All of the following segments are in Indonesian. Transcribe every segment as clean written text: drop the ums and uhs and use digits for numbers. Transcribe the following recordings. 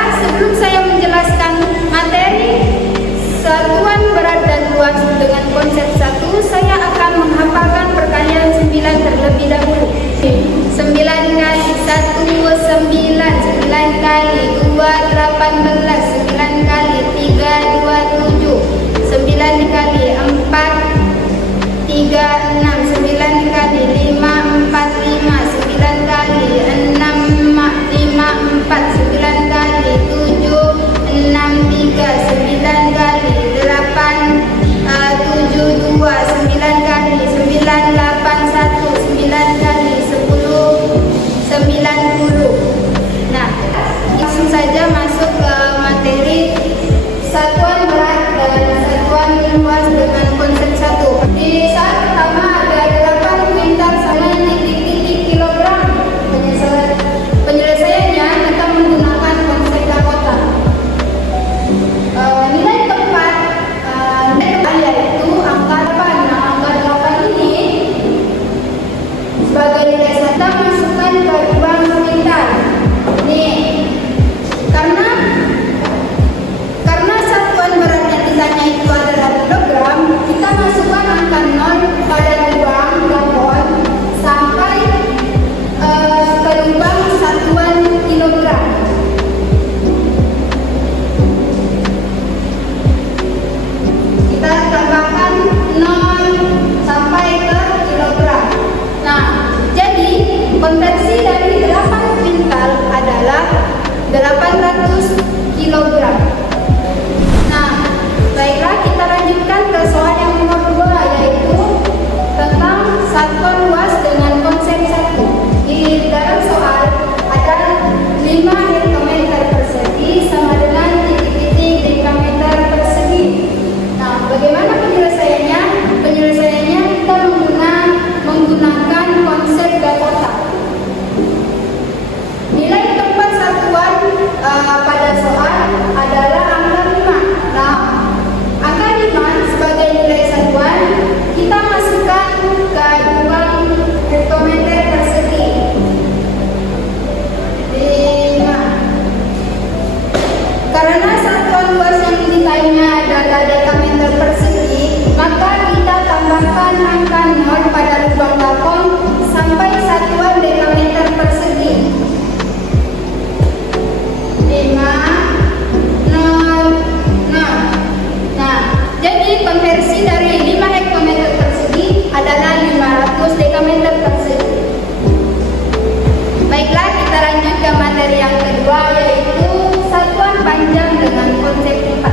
Baiklah, sebelum saya menjelaskan materi satuan berat dan luas dengan konsep 1, saya akan menghafalkan perkalian 9 terlebih dahulu. 9 kali 1, 9, 9 kali 2, 18, 9 kali 3, 27, 9 kali 4, 3, 6, 9 kali 5, 4, 5, 9 kali 6, 5, 4, 9 kali 7, 6, 3, 9 kali 8, 7, 2, 9 kali 9, 8, 1, 9 kali 10, 90. Nah, langsung saja masuk ke materi satuan berat dan satuan luas dengan konsep 1. Di saat pertama ada 8 kuintal sama titik-titik kilogram. Penyelesaiannya kita menggunakan konsep Dakota. Nilai keempat yaitu angka 8. Nah, angka 8 ini sebagai nilai kita masukkan ke ruang kuintal. Nih, karena satuan beratnya ditanya itu adalah kilogram, kita masukkan angka 0 pada lubang telepon sampai ke lubang satuan kilogram. Kita tambahkan 0 sampai ke kilogram. Nah, jadi konversi dari 8 kuintal adalah 800 kilogram. Nah, baiklah, kita lanjutkan ke soal yang nomor 2, yaitu tentang satuan luas dengan konsep 1. Di dalam soal ada 5 hektometer persegi sama dengan titik-titik dekameter persegi. Nah, bagaimana penyelesaiannya? Penyelesaiannya kita menggunakan konsep Dakota. Nilai tempat satuan pada soal adalah angka 5. Nah, angka 5 sebagai nilai satuan kita masukkan ke ruang hektometer persegi. 5. Karena satuan luas yang ditanya adalah dekameter persegi, maka kita tambahkan angka 0 pada lubang lapong sampai satuan dekameter persegi. 5, 0, 0. Nah, jadi konversi dari 5 hektometer persegi adalah 500 dekameter persegi. Baiklah, kita lanjut ke materi yang kedua, yaitu satuan panjang dengan konsep 4.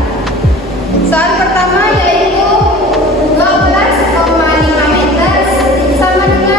Soal pertama yaitu 12,5 meter sama dengan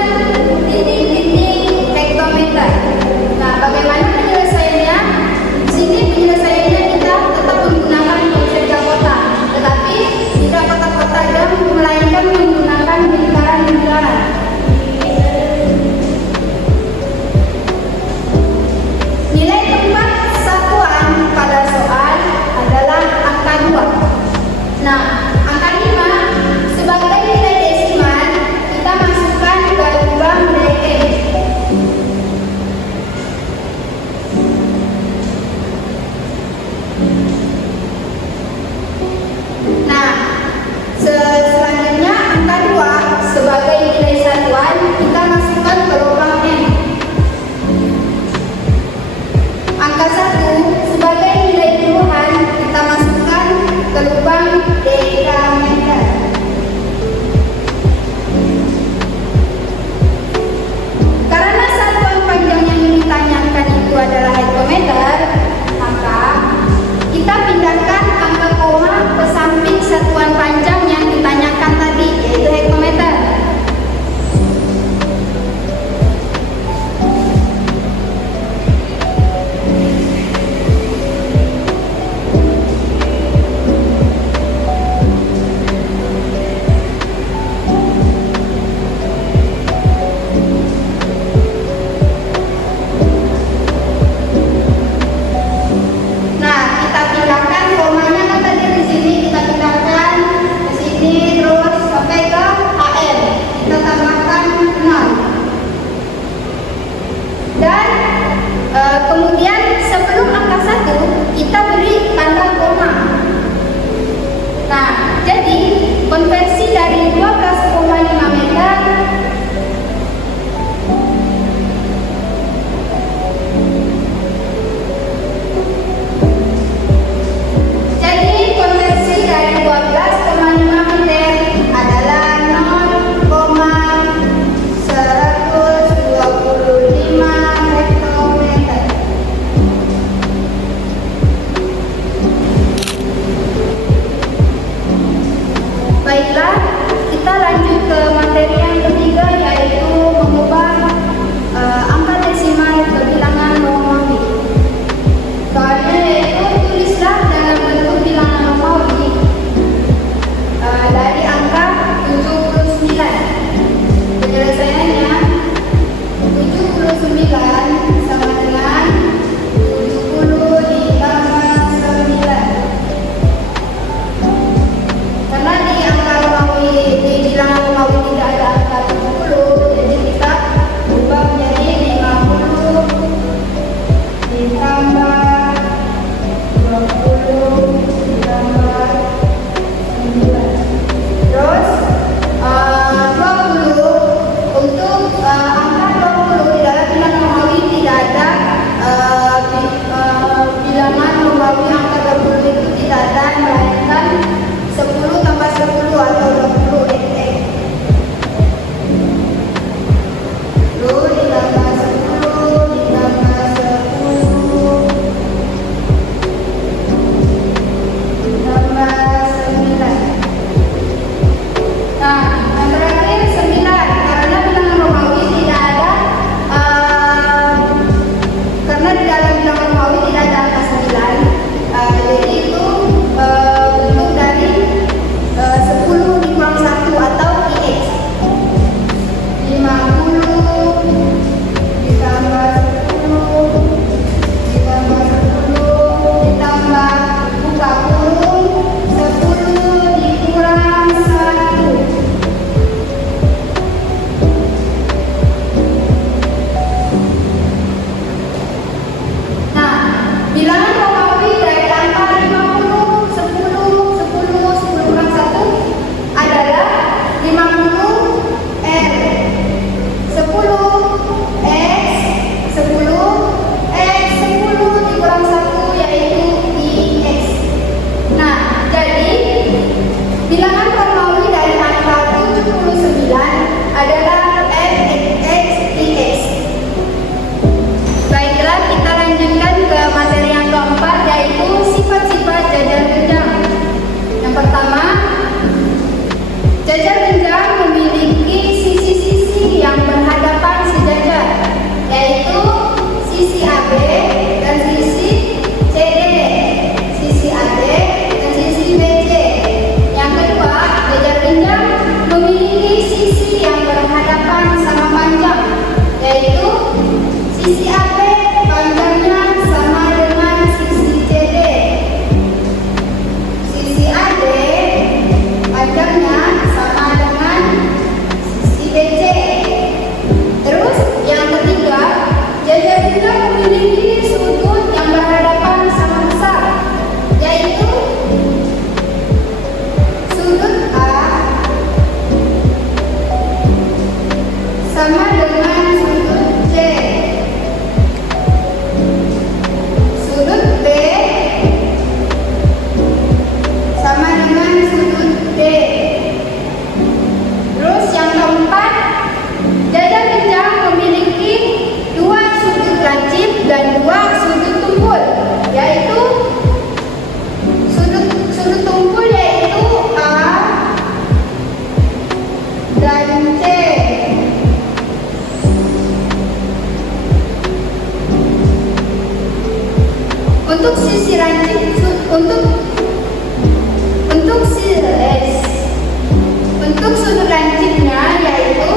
untuk sudut lancipnya yaitu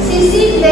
sisi B